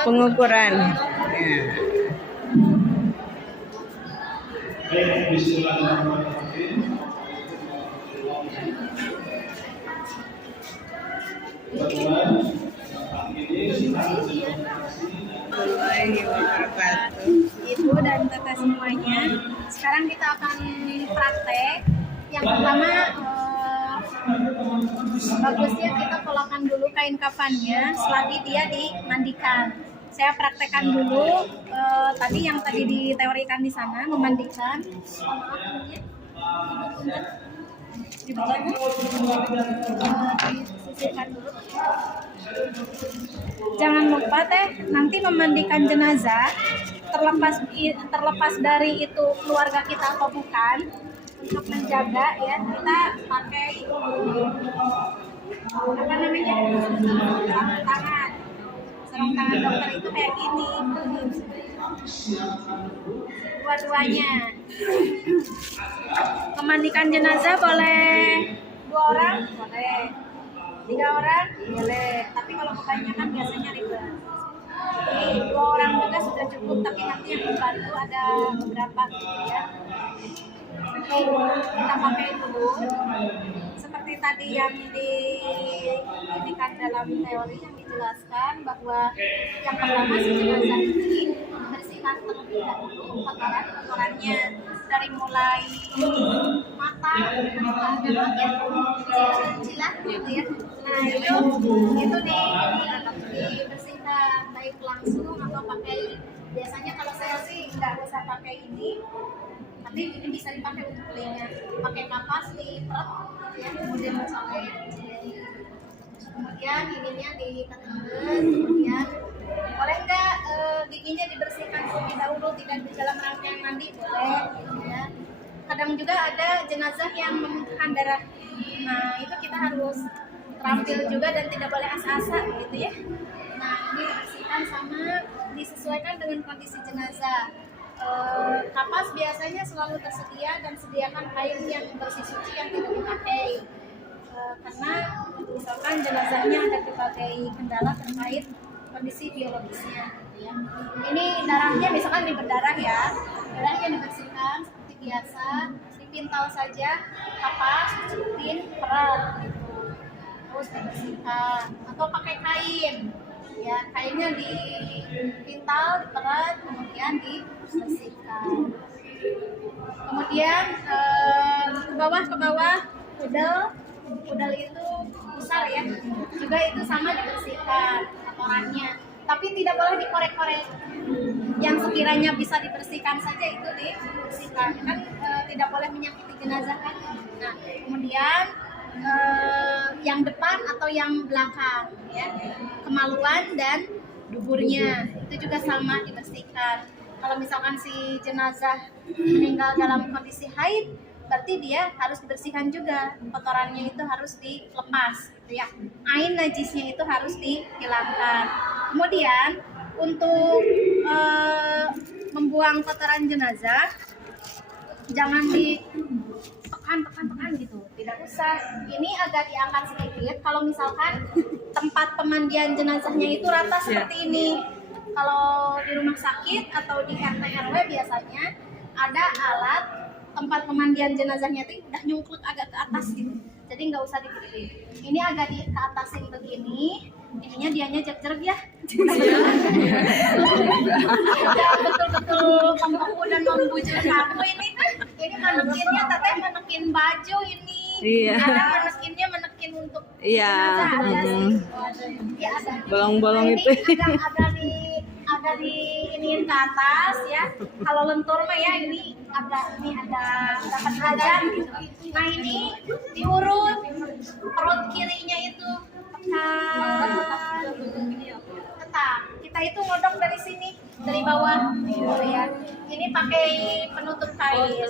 Pengukuran. Ibu dan kakak semuanya. Sekarang kita akan praktek. Yang pertama, bagusnya kita polakan dulu kain kafannya selagi dia dimandikan. Saya praktekkan dulu tadi yang diteorikan di sana, memandikan. Disisihkan dulu. Jangan lupa nanti memandikan jenazah, terlepas dari itu keluarga kita atau bukan, untuk menjaga ya, kita pakai sarung tangan dokter itu kayak gini, dua-duanya. Memandikan jenazah boleh 2 orang, boleh 3 orang, boleh. Tapi kalau kebanyakan biasanya ribet. Jadi 2 orang juga sudah cukup, tapi nanti yang membantu ada beberapa gitu ya. Kita pakai dulu seperti tadi yang diindikan dalam teori yang dijelaskan bahwa yang pertama si jenazah ini bersihkan terlebih dahulu kotorannya dari mulai mata jilat gitu ya. Nah itu dibersihkan baik langsung atau pakai, biasanya kalau saya sih nggak usah pakai ini, tapi ini bisa dipakai untuk kulitnya, pakai kapas diperet ya, kemudian sampai kemudian ininya ditekan, kemudian boleh nggak giginya dibersihkan terlebih dahulu, tidak di dalam rangkaian mandi, boleh ya. Kadang juga ada jenazah yang membutuhkan darah, nah itu kita harus terampil juga dan tidak boleh asa-asa gitu ya. Nah ini dibersihkan sama disesuaikan dengan kondisi jenazah. Kapas biasanya selalu tersedia dan sediakan kain yang bersih suci yang tidak dipakai, karena misalkan jenazahnya ada berbagai kendala terkait kondisi biologisnya ya. Ini darahnya misalkan berdarah ya, darahnya dibersihkan seperti biasa, dipintal saja kapas, cupin, perat gitu, terus dibersihkan atau pakai kain ya, kainnya dipintal, diperat, kemudian dibersihkan. Kemudian ke bawah udel itu besar ya, juga itu sama dibersihkan kotorannya, tapi tidak boleh dikorek-korek. Yang sekiranya bisa dibersihkan saja itu dibersihkan, kan tidak boleh menyakiti jenazah kan. Nah kemudian yang depan atau yang belakang ya, kemaluan dan duburnya itu juga sama dibersihkan. Kalau misalkan si jenazah meninggal dalam kondisi haid, berarti dia harus dibersihkan juga, kotorannya itu harus dilepas gitu ya, ain najisnya itu harus dihilangkan. Kemudian untuk membuang kotoran jenazah jangan ditekan gitu, tidak usah. Ini agak diangkat sedikit kalau misalkan tempat pemandian jenazahnya itu rata seperti ini. Kalau di rumah sakit atau di RT RW biasanya ada alat tempat pemandian jenazahnya itu udah nyungkluk agak ke atas gitu, jadi nggak usah dipilih. Ini agak ke atasin begini, ininya dianya jer-jer ya. Betul-betul membeku dan membujur aku ini manekinnya, teteh manekin baju ini. Iya. Manekinnya manekin untuk iya. Bolong-bolong itu. Ada di iniin ke atas ya. Kalau lentur mah ya ini ada dapat ajan gitu. Nah ini diurut perut kirinya itu tekan. Kita itu ngodok dari sini, dari bawah gitu ya. Ini pakai penutup kain.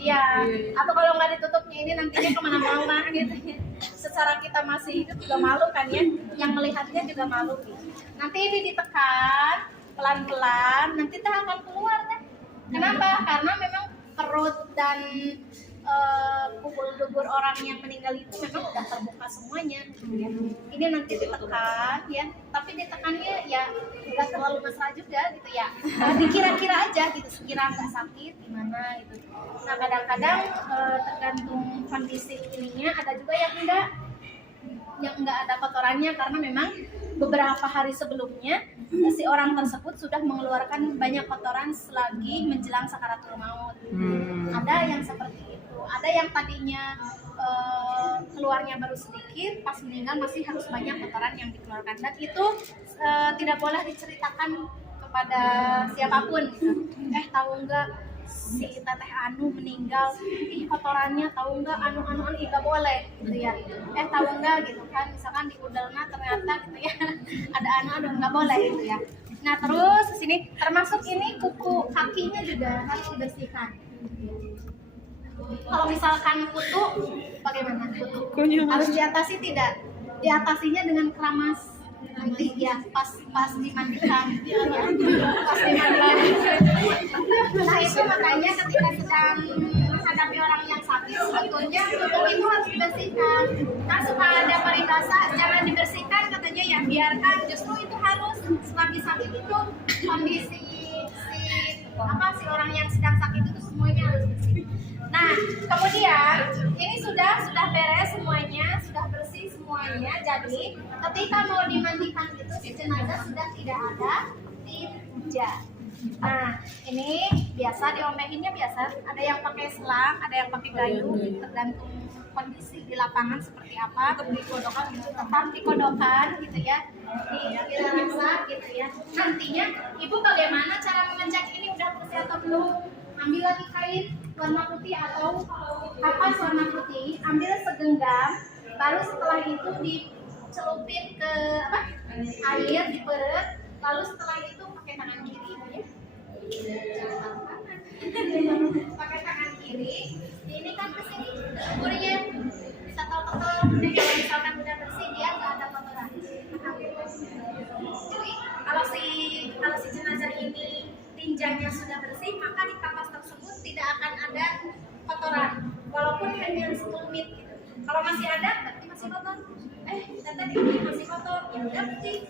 Iya. Atau kalau nggak ditutupnya ini nantinya kemana-mana gitu ya. Secara kita masih hidup juga malu kan ya. Yang melihatnya juga malu gitu. Nanti ini ditekan pelan-pelan nanti teh akan keluar teh. Kenapa? Karena memang perut dan kubur dubur orang yang meninggal itu memang udah terbuka semuanya. Ini nanti ditekan ya, tapi ditekannya ya nggak terlalu mesra juga gitu ya. Dikira-kira aja gitu, sekira nggak sakit gimana gitu. Nah kadang-kadang tergantung kondisi ininya, ada juga yang enggak ada kotorannya karena memang beberapa hari sebelumnya si orang tersebut sudah mengeluarkan banyak kotoran selagi menjelang sakaratul maut. Ada yang seperti itu, ada yang tadinya keluarnya baru sedikit, pas meninggal masih harus banyak kotoran yang dikeluarkan, dan itu tidak boleh diceritakan kepada siapapun gitu. Tahu nggak si teteh anu meninggal, kotorannya tahu nggak anu nggak boleh gitu ya. Tahu nggak gitu kan, misalkan di udelna ternyata gitu ya ada anu nggak boleh gitu ya. Nah terus di sini termasuk ini kuku kakinya juga harus dibersihkan. Kalau misalkan kutu bagaimana? Kutu harus diatasi tidak? Diatasinya dengan keramas ya, pas dimandikan ya, pas dimandikan. Nah itu makanya ketika sedang menghadapi orang yang sakit sebetulnya kuku itu harus dibersihkan. Nah suka ada peribahasa jangan dibersihkan katanya ya, biarkan, justru itu harus selagi sakit itu kondisi si orang yang sedang sakit itu semuanya harus bersih. Nah, kemudian ini sudah beres semuanya, sudah bersih semuanya. Jadi, ketika mau dimandikan itu si jenazah sudah tidak ada tinja. Nah, ini biasa diomehinnya biasa. Ada yang pakai selang, ada yang pakai gayung, tergantung kondisi di lapangan seperti apa. Tetap dikodokan gitu ya. Dirasa gitu ya. Nantinya, Ibu bagaimana cara mengecek ini udah bersih atau belum? Ambil lagi kain warna putih atau kapas warna putih, ambil segenggam, baru setelah itu dicelupin ke air, diperut, lalu setelah itu pakai tangan kiri ya. Pakai tangan kiri, ini kan ke sini kuburnya bisa tahu-tahu. Kalau misalkan udah bersih dia nggak ada kotoran. Jadi kalau si jenazah ini tinjanya sudah bersih, maka di kapas tersebut tidak akan ada kotoran, walaupun hanya sekelumit gitu. Kalau masih ada, berarti masih kotor. Tadi ini masih kotor, ya udah berarti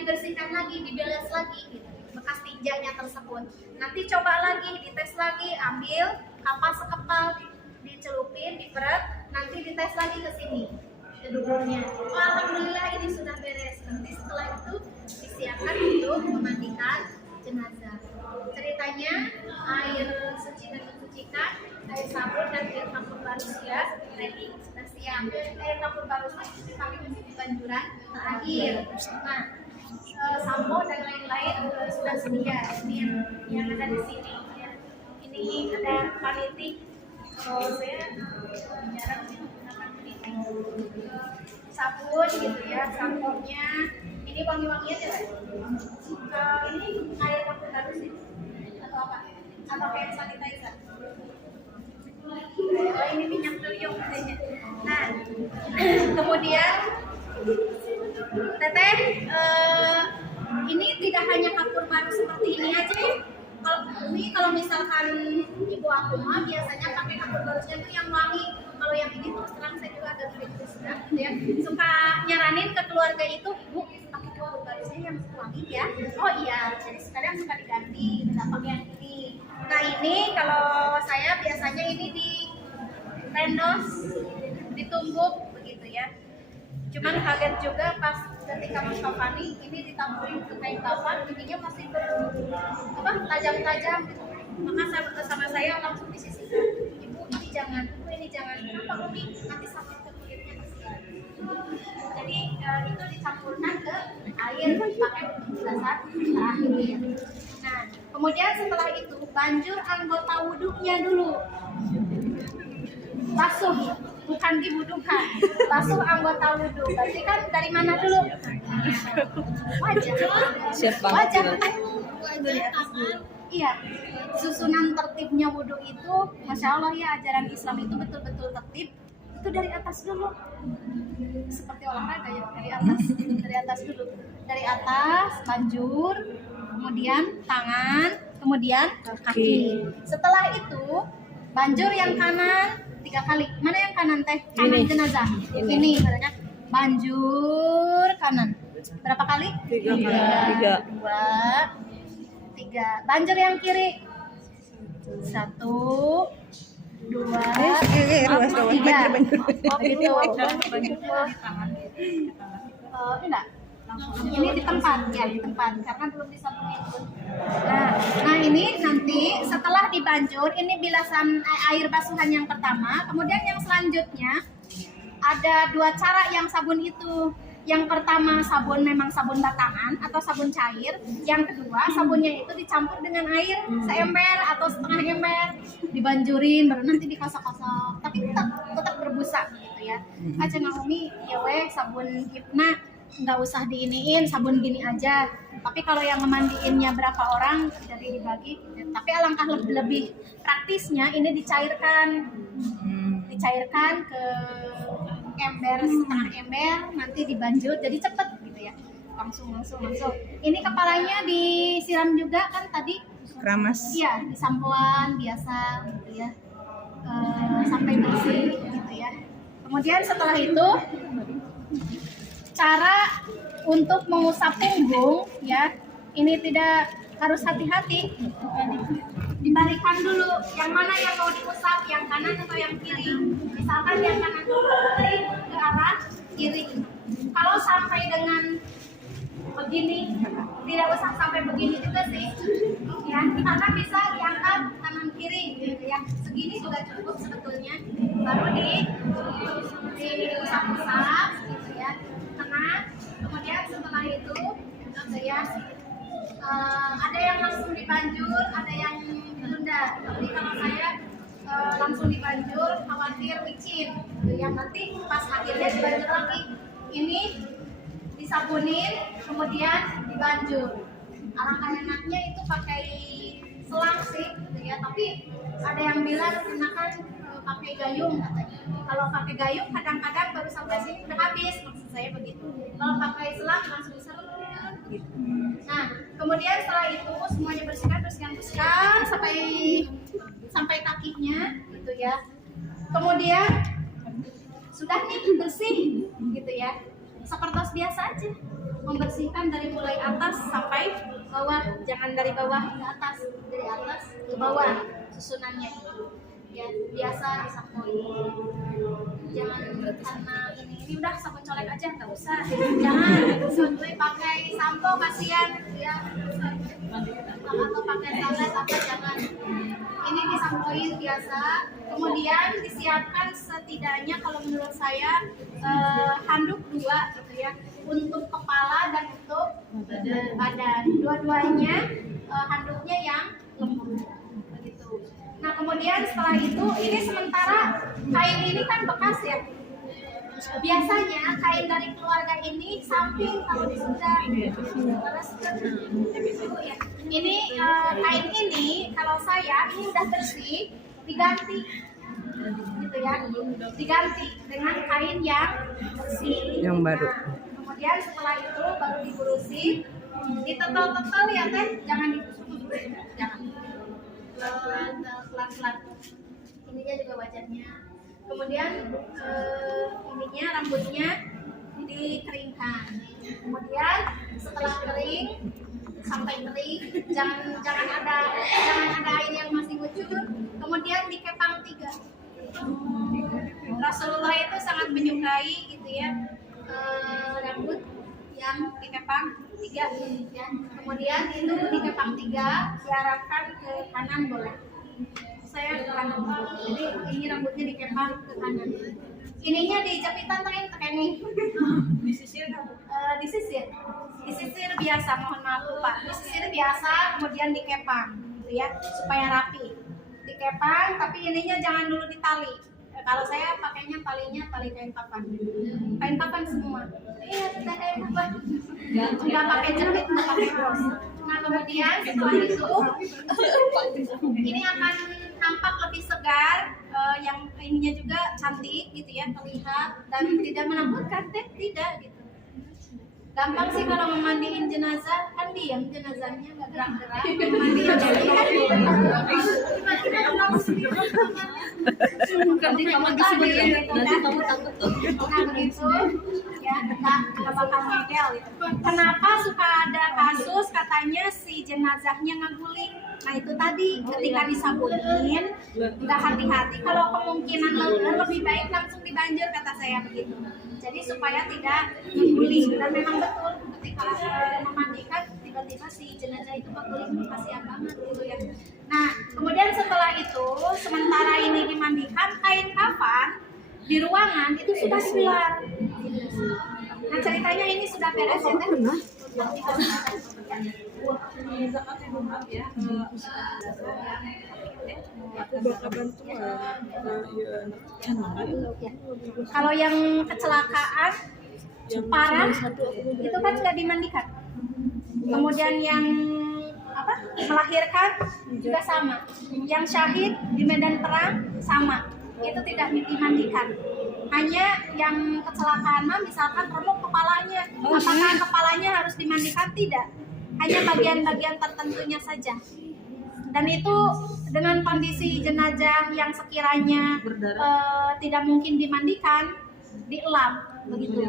dibersihkan lagi, dibeles lagi gitu, bekas tinjanya tersebut. Nanti coba lagi, dites lagi, ambil kapas sekepal, dicelupin, diperut, nanti dites lagi ke sini kedudukannya. Oh, alhamdulillah ini sudah beres. Nanti setelah itu disiapkan untuk memandikan jenazah. Ceritanya air suci dan mensucikan, air sabun dan air kapur barus ya, ready, sudah siap. Air kapur barus dipakai untuk banjuran terakhir. Nah, sampo dan lain-lain sudah sedia. Ini yang ada di sini. Ya. Ini ada panitik. Kalau saya jarang menggunakan panitik. Sabun gitu ya, samponya. Ini wangi-wangian ya, ini air kapur barus ini atau apa? Atau hand sanitizer? Oh, ini minyak tuyul katanya. Nah, kemudian Teteh, ini tidak hanya kapur baru seperti ini aja ya. Kalau misalkan ibu aku mah biasanya pakai kapur barusnya itu yang wangi. Kalau yang ini terus terang saya juga agak kritis ya. Suka nyaranin ke keluarga itu, Bu, pakai kapur barusnya yang wangi ya. Oh iya, jadi sekarang suka diganti, tidak pakai yang ini. Nah ini kalau saya biasanya ini di tendos, ditumbuk begitu ya. Cuman kaget juga pas ketika Mas Kafani ini ditampurin ke kain kafan, ininya masih tajam-tajam gitu. Maka sama saya langsung disisihkan. Ibu ini jangan, kenapa Umi nanti sampai ke kulitnya kasihan. Jadi itu dicampurkan ke air pakai dasar terakhir. Nah, kemudian setelah itu banjur anggota wudhunya dulu. Basuh, bukan dibudukan, basuh anggota wudhu. Berarti kan dari mana dulu? Wajah. Iya, susunan tertibnya wudhu itu, masya Allah ya, ajaran Islam itu betul-betul tertib. itu dari atas dulu, seperti olahraga ya, dari atas dulu, dari atas banjur, kemudian tangan, kemudian kaki. Setelah itu banjur yang kanan 3 kali. Mana yang kanan teh? Kanan Ini. jenazah. Ini katanya. Banjur kanan. Berapa kali? 3 kali. 3. 2, 3. Banjur yang kiri. 1, 2, 3. Begitu. Enggak. Ini di tempat ya, di tempat karena belum disambungin. Nah ini nanti setelah dibanjur, ini bilasan air basuhan yang pertama. Kemudian yang selanjutnya ada 2 cara yang sabun itu. Yang pertama sabun memang sabun batangan atau sabun cair. Yang kedua sabunnya itu dicampur dengan air seember atau setengah ember, dibanjurin baru nanti dikosok-kosok. Tapi tetap berbusa gitu ya. Aja Naomi ya weh sabun Hipna nggak usah diiniin, sabun gini aja. Tapi kalau yang memandiinnya berapa orang jadi dibagi. Tapi alangkah lebih praktisnya ini dicairkan ke ember, setengah ember, nanti dibanjur jadi cepet gitu ya, langsung. Ini kepalanya disiram juga kan tadi Keramas. iya, di sampoan biasa gitu ya, sampai bersih gitu ya. Kemudian setelah itu cara untuk mengusap punggung ya, ini tidak harus hati-hati. Dibalikan dulu, yang mana yang mau diusap, yang kanan atau yang kiri. Misalkan yang kanan ke arah kiri. Kalau sampai dengan begini, tidak usah sampai begini juga sih, ya, karena bisa diangkat kanan kiri, gitu ya. Segini juga cukup sebetulnya. Baru diusap-usap, gitu ya, tengah. Kemudian setelah itu, ya. Ada yang langsung dibanjur, ada yang ditunda. Jadi kalau saya langsung dibanjur, khawatir licin. Yang nanti pas akhirnya dibanjur lagi. Ini disabunin, kemudian dibanjur. Alangkah enaknya itu pakai selang sih, gitu ya. Tapi ada yang bilang enakan pakai gayung katanya. Kalau pakai gayung kadang-kadang baru sampai sini udah habis, maksud saya begitu. Kalau pakai selang langsung bisa. Nah, kemudian setelah itu semuanya bersihkan sampai kakinya, gitu ya. Kemudian sudah nih bersih, gitu ya. Seperti biasa aja, membersihkan dari mulai atas sampai bawah, jangan dari bawah ke atas, dari atas ke bawah susunannya. Ya, biasa disampoin. Jangan karena ini udah sabun colek aja nggak usah. Jangan sampai pakai sampo kasihan ya. Atau pakai toilet apa jangan. Ini disampoin biasa. Kemudian disiapkan setidaknya kalau menurut saya handuk 2 gitu ya, untuk kepala dan untuk badan. Dua-duanya handuknya yang lembut. Nah kemudian setelah itu ini sementara kain ini kan bekas ya. Biasanya kain dari keluarga ini samping kalau di Sunda. Terus ya. Ini kain ini kalau saya ini udah bersih diganti gitu ya. Diganti dengan kain yang bersih. Yang baru. Kemudian setelah itu baru diberusin, ditetel-tetel ya teh, jangan ditusuk-tusuk. Jangan. Pelan-pelan. Ininya juga wajahnya. Kemudian ininya rambutnya dikeringkan. Kemudian setelah kering sampai kering, jangan ada air yang masih ngucur. Kemudian dikepang 3. Rasulullah itu sangat menyukai gitu ya, rambut yang dikepang 3 ya. Kemudian itu dikepang 3, diarahkan ke kanan boleh. Saya ke kanan. Jadi ini rambutnya dikepang ke kanan. Ininya dijapitan tekan nih. Disisir biasa, mohon maaf lupa. Disisir biasa, kemudian dikepang gitu ya, supaya rapi. Dikepang tapi ininya jangan dulu ditali. Kalau saya pakainya talinya tali kain papan. Kain papan semua. Iya, kita kain papan. Enggak pakai jepit, enggak pakai bros. Nah kemudian setelah itu ini akan nampak lebih segar, yang ininya juga cantik gitu ya, terlihat dan tidak menakutkan, tidak gitu. Gampang sih kalau memandiin jenazah, kan diam jenazahnya nggak gerak-gerak. Mandiin Nanti kamu disebut ya, nanti kamu takut tuh. Nah begitu ya, nggak bakal ngegel gitu. Kenapa suka ada kasus katanya si jenazahnya ngaguling? Nah itu tadi ketika disabunin nggak hati-hati, kalau kemungkinan lebih baik langsung dibanjir kata saya begitu. Jadi supaya tidak mengguling, dan memang betul ketika memandikan tiba-tiba si jenazah itu berguling, kasihan banget gitu ya. Nah kemudian setelah itu sementara ini dimandikan, kain kafan di ruangan itu sudah digelar. Nah ceritanya ini sudah beres ya teh? Kalau yang kecelakaan parah itu kan nggak dimandikan. Kemudian yang melahirkan juga sama. Yang syahid di medan perang sama. Itu tidak dimandikan. Hanya yang kecelakaan misalkan remuk kepalanya. Apakah kepalanya harus dimandikan? Tidak. Hanya bagian-bagian tertentunya saja. Dan itu dengan kondisi jenazah yang sekiranya tidak mungkin dimandikan, dielap begitu.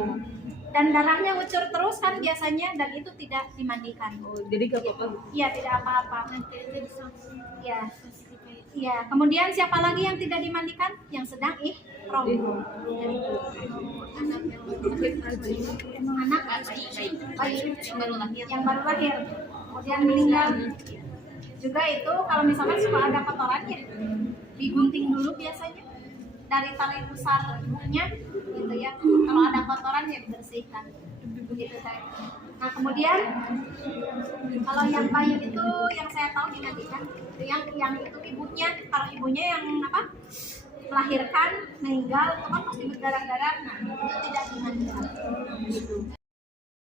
Dan darahnya ngucur terus kan biasanya, dan itu tidak dimandikan. Oh, jadi gak apa-apa? Iya, tidak apa-apa. Iya. Iya. Kemudian siapa lagi yang tidak dimandikan? Yang sedang ihram. Anak bayi yang baru lahir. Kemudian meninggal. Juga itu kalau misalkan suka ada kotorannya, digunting dulu biasanya dari tali pusar ibunya gitu ya. Kalau ada kotoran ya dibersihkan begitu saya. Nah kemudian kalau yang bayi itu yang saya tahu dimandikan, yang itu ibunya, kalau ibunya yang melahirkan meninggal itu kan pasti berdarah-darah, nah itu tidak dimandikan.